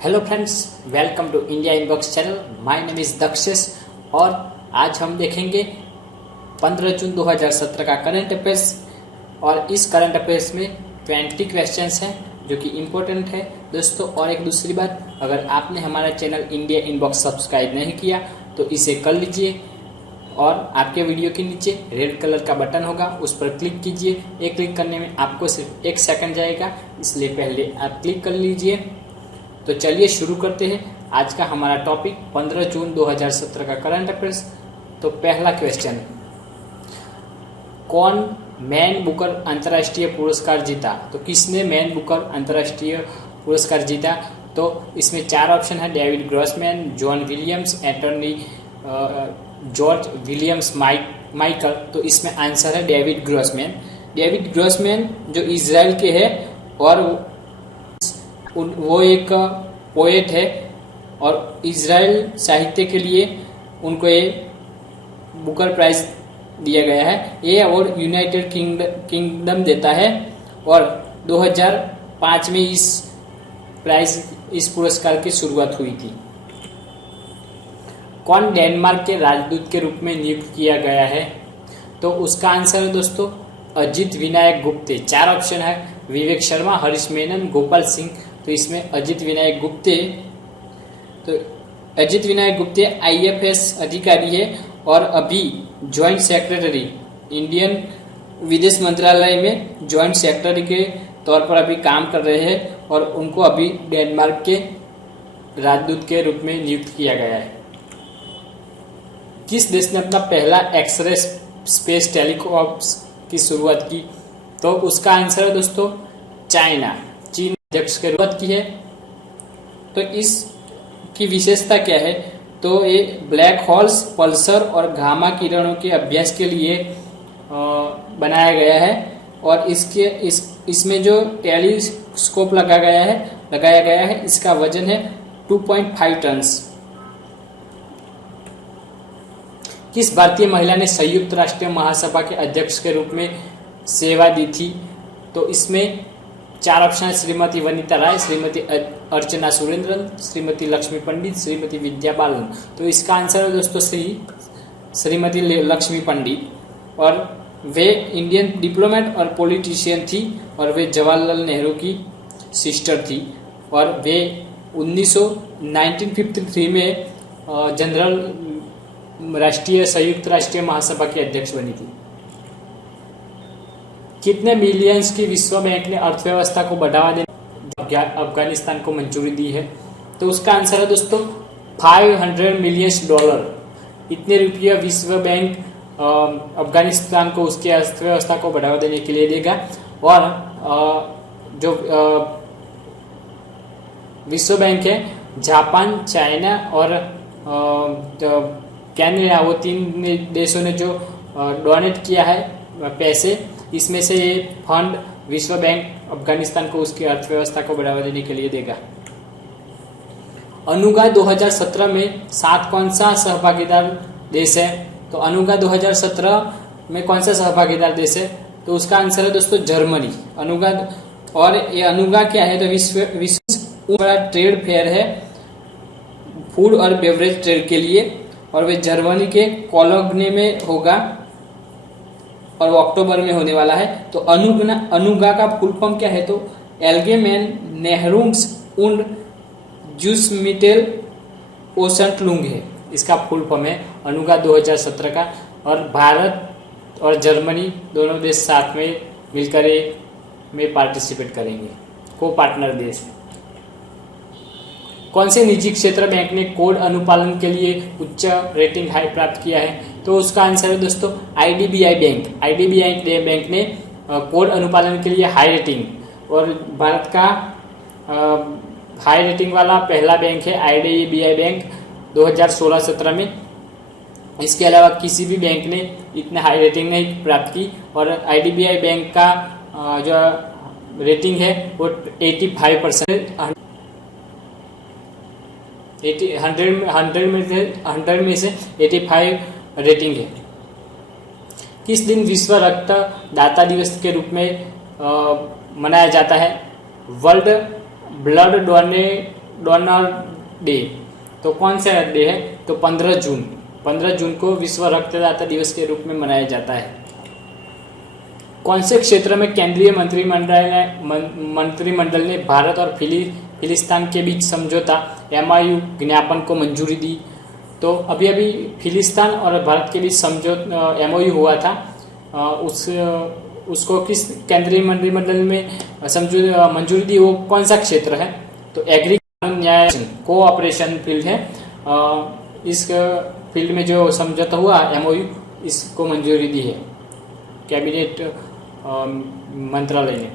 Hello friends, welcome to India inbox channel. My name is Dakshesh और आज हम देखेंगे 15 जून 2017 का करंट अफेयर्स। और इस करंट अफेयर्स में 20 क्वेश्चंस हैं जो कि इम्पोर्टेंट है दोस्तों। और एक दूसरी बात, अगर आपने हमारा चैनल इंडिया इनबॉक्स सब्सक्राइब नहीं किया तो इसे कर लीजिए और आपके वीडियो के नीचे रेड कलर का बटन होगा, उस पर क्लिक कीजिए। एक क्लिक करने में आपको सिर्फ 1 सेकंड जाएगा, इसलिए पहले आप क्लिक कर लीजिए। तो चलिए शुरू करते हैं। आज का हमारा टॉपिक 15 जून 2017 का करंट अफेयर्स। तो पहला क्वेश्चन, कौन मैन बुकर अंतर्राष्ट्रीय पुरस्कार जीता? तो किसने मैन बुकर अंतर्राष्ट्रीय पुरस्कार जीता? तो इसमें 4 ऑप्शन है, David Grossman, John Williams, Antony George Williams, Michael. तो इसमें आंसर है डेविड ग्रॉसमैन। डेविड ग्रॉसमैन जो इजराइल के हैं और वो एक पोएट है और इजराइल साहित्य के लिए उनको ये बुकर प्राइज दिया गया है। ये और यूनाइटेड किंगडम देता है और 2005 में इस पुरस्कार की शुरुआत हुई थी। कौन डेनमार्क के राजदूत के रूप में नियुक्त किया गया है? तो उसका आंसर है दोस्तों अजित विनायक गुप्ते। 4 ऑप्शन है, विवेक शर्मा, हरीश मेनन, गोपाल सिंह। तो इसमें अजित विनायक गुप्ते IFS अधिकारी है और अभी ज्वाइंट सेक्रेटरी इंडियन विदेश मंत्रालय में ज्वाइंट सेक्रेटरी के तौर पर अभी काम कर रहे हैं और उनको अभी डेनमार्क के राजदूत के रूप में नियुक्त किया गया है। किस देश ने अपना पहला एक्सरे स्पेस टेलीस्कोप की शुरुआत की? तो उसका आंसर है दोस्तों चाइना। चीन अध्यक्ष के शुरुआत की है। तो इसकी विशेषता क्या है? तो ये ब्लैक होल्स, पल्सर और गामा किरणों के अभ्यास के लिए बनाया गया है और इसमें जो टेलीस्कोप लगाया गया है इसका वजन है 2.5 टन। किस भारतीय महिला ने संयुक्त राष्ट्र महासभा के अध्यक्ष के रूप में सेवा दी थी? तो इसमें 4 ऑप्शन है, श्रीमती वनिता राय, श्रीमती अर्चना सुरेंद्रन, श्रीमती लक्ष्मी पंडित, श्रीमती विद्या बालन। तो इसका आंसर है दोस्तों श्रीमती लक्ष्मी पंडित और वे इंडियन डिप्लोमेट और पॉलिटिशियन थी और वे जवाहरलाल नेहरू की सिस्टर थी और वे 1953 में जनरल संयुक्त राष्ट्रीय महासभा की अध्यक्ष बनी थी। कितने मिलियंस की विश्व बैंक ने अर्थव्यवस्था को बढ़ावा देने अफगानिस्तान को मंजूरी दी है? तो उसका आंसर है दोस्तों $500 मिलियन। इतने रुपये विश्व बैंक अफगानिस्तान को उसकी अर्थव्यवस्था को बढ़ावा देने के लिए देगा। और जो विश्व बैंक है, जापान, चाइना और कनाडा, वो 3 देशों ने जो डोनेट किया है पैसे, इसमें से ये फंड विश्व बैंक अफगानिस्तान को उसकी अर्थव्यवस्था को बढ़ावा देने के लिए देगा। अनुगा 2017 में 7 कौन सा सहभागीदार देश है? तो अनुगा 2017 में कौन सा सहभागीदार देश है? तो उसका आंसर है दोस्तों जर्मनी। अनुगा, और ये अनुगा क्या है? तो विश्व बड़ा ट्रेड फेयर है फूड और बेवरेज ट्रेड के लिए और वे जर्मनी के कोलोग्ने में होगा और वो अक्टूबर में होने वाला है। तो अनुगा का फुल फॉर्म क्या है? तो एल्गेमेन नेहरूंग्स उंड जुसमिटेल ओसंटलुंग है, इसका फुल फॉर्म है अनुगा 2017 का। और भारत और जर्मनी दोनों देश साथ में मिलकर में पार्टिसिपेट करेंगे, को पार्टनर देश है। कौन से निजी क्षेत्र बैंक ने कोड अनुपालन के लिए उच्च रेटिंग हाई प्राप्त किया है? तो उसका आंसर है दोस्तों IDBI बैंक। IDBI बैंक ने कोड अनुपालन के लिए हाई रेटिंग, और भारत का हाई रेटिंग वाला पहला बैंक है IDBI बैंक 2016-17 में। इसके अलावा किसी भी बैंक ने इतने हाई रेटिंग नहीं प्राप्त की और IDBI बैंक का जो रेटिंग है वो 85%, 100 में से 85 रेटिंग है। किस दिन विश्व रक्तदाता दिवस के रूप में मनाया जाता है? वर्ल्ड ब्लड डोनर डे, तो कौन सा डे है? तो 15 जून को विश्व रक्तदाता दिवस के रूप में मनाया जाता है। कौन से क्षेत्र में केंद्रीय मंत्रिमंडल ने भारत और फिलिस्तीन के बीच समझौता MOU ज्ञापन को मंजूरी दी? तो अभी अभी फिलिस्तीन और भारत के बीच समझौता MOU हुआ था, उसको किस केंद्रीय मंत्रिमंडल में मंजूरी दी? वो कौन सा क्षेत्र है? तो एग्री कानून न्याय कोऑपरेशन फील्ड है। इस फील्ड में जो समझौता हुआ MOU, इसको मंजूरी दी है कैबिनेट मंत्रालय ने।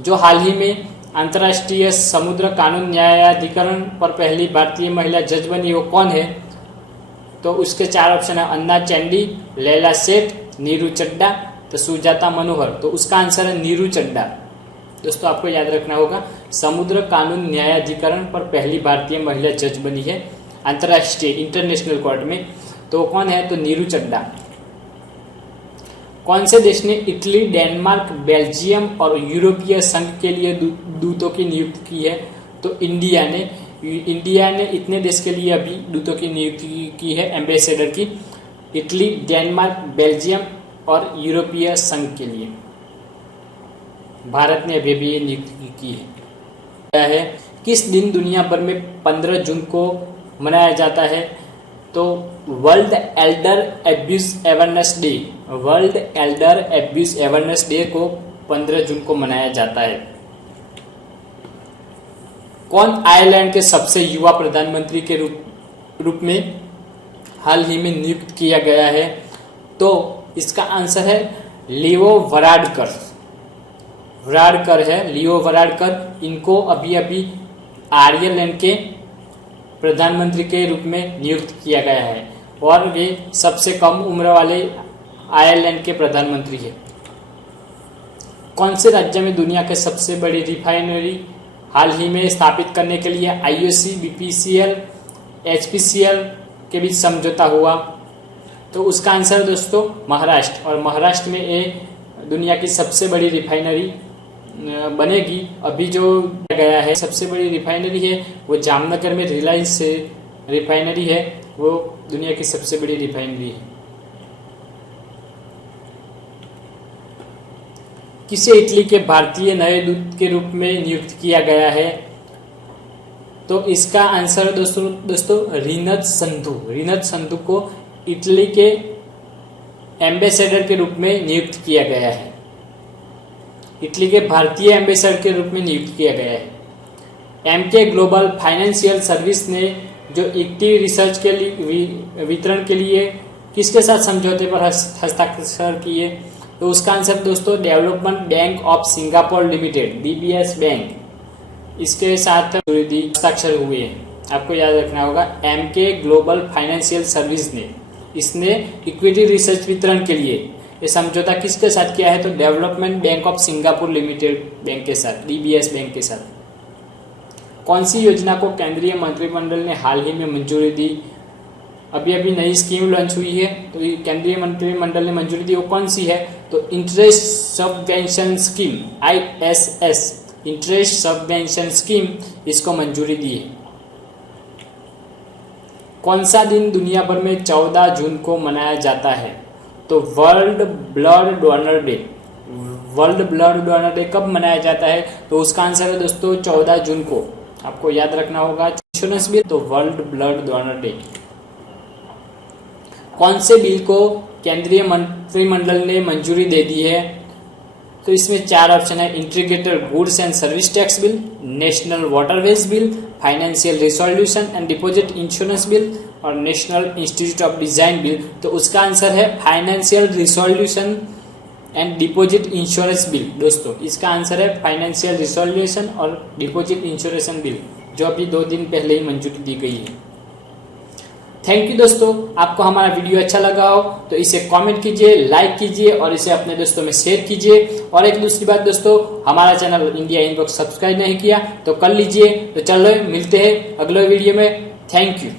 जो हाल ही में अंतर्राष्ट्रीय समुद्र कानून न्यायाधिकरण पर पहली भारतीय महिला जज बनी, वो कौन है? तो उसके 4 ऑप्शन है, अन्ना चैंडी, लैला सेठ, नीरू चड्डा, तो सुजाता मनोहर। तो उसका आंसर है नीरू चड्डा। दोस्तों आपको याद रखना होगा, समुद्र कानून न्यायाधिकरण पर पहली भारतीय महिला जज बनी है अंतर्राष्ट्रीय इंटरनेशनल कोर्ट में, तो कौन है? तो नीरू चड्डा। कौन से देश ने इटली, डेनमार्क, बेल्जियम और यूरोपीय संघ के लिए दूतों की नियुक्ति की है? तो इंडिया ने इतने देश के लिए अभी दूतों की नियुक्ति की है, एम्बेसडर की, इटली, डेनमार्क, बेल्जियम और यूरोपीय संघ के लिए। भारत ने अभी भी नियुक्ति की है। किस दिन दुनिया भर में 15 जून को मनाया जाता है? तो world Elder abuse awareness day, world Elder abuse awareness day को 15 जून को मनाया जाता है। कौन आयरलैंड के सबसे युवा प्रधानमंत्री के रूप में हाल ही में नियुक्त किया गया है? तो इसका आंसर है लियो वराडकर है, लियो वराडकर। इनको अभी अभी आयरलैंड के प्रधानमंत्री के रूप में नियुक्त किया गया है और वे सबसे कम उम्र वाले आयरलैंड के प्रधानमंत्री हैं। कौन से राज्य में दुनिया के सबसे बड़ी रिफाइनरी हाल ही में स्थापित करने के लिए IOC, BPCL, HPCL के बीच समझौता हुआ? तो उसका आंसर दोस्तों महाराष्ट्र, और महाराष्ट्र में ये दुनिया की सबसे बड़ी रिफाइनरी बनेगी। अभी जो गया है सबसे बड़ी रिफाइनरी है वो जामनगर में रिलायंस से रिफाइनरी है, वो दुनिया की सबसे बड़ी रिफाइनरी है। किसे इटली के भारतीय नए दूत के रूप में नियुक्त किया गया है? तो इसका आंसर दोस्तों रीनत संधू को इटली के एम्बेसडर के रूप में नियुक्त किया गया है, इटली के भारतीय एम्बेसडर के रूप में नियुक्त किया गया है। MK ग्लोबल फाइनेंशियल सर्विस ने जो इक्विटी रिसर्च के लिए वितरण के लिए किसके साथ समझौते पर हस्ताक्षर किए? तो उसका आंसर दोस्तों development bank of Singapore limited, DBS bank, इसके साथ हस्ताक्षर हुए हैं। आपको याद रखना होगा, MK ग्लोबल फाइनेंशियल सर्विस ने इसने इक्विटी रिसर्च वितरण के लिए ये समझौता किसके साथ किया है? तो development bank of Singapore limited bank के साथ, DBS बैंक के साथ। कौन सी योजना को केंद्रीय मंत्रिमंडल ने हाल ही में मंजूरी दी? अभी अभी नई स्कीम लॉन्च हुई है, तो केंद्रीय मंत्रिमंडल ने मंजूरी दी, वो कौन सी है? तो interest subvention scheme, ISS, interest subvention scheme, इसको मंजूरी दी है। कौन सा दिन दुनिया भर में 14 जून को मनाया जाता है? तो world blood donor day. World blood donor day कब मनाया जाता है? तो उसका आंसर है दोस्तों 14 जून को। आपको याद रखना होगा इंश्योरेंस बिल, तो वर्ल्ड ब्लड डोनर डे। कौन से बिल को केंद्रीय मंत्रिमंडल ने मंजूरी दे दी है? तो इसमें 4 ऑप्शन है, integrated goods and service tax bill, national waterways bill, financial resolution and deposit insurance bill और national institute of design bill. तो उसका आंसर है financial resolution and deposit insurance bill. दोस्तों इसका आंसर है फाइनेंशियल रिसोल्यूशन और deposit insurance bill, जो अभी 2 दिन पहले ही मंजूरी दी गई है। थैंक यू दोस्तों, आपको हमारा वीडियो अच्छा लगा हो तो इसे कमेंट कीजिए, लाइक कीजिए और इसे अपने दोस्तों में शेयर कीजिए। और एक दूसरी बात दोस्तों, हमारा चैनल इंडिया इनबॉक्स सब्सक्राइब नहीं किया तो कर लीजिए। तो चलो मिलते हैं अगले वीडियो में। Thank you.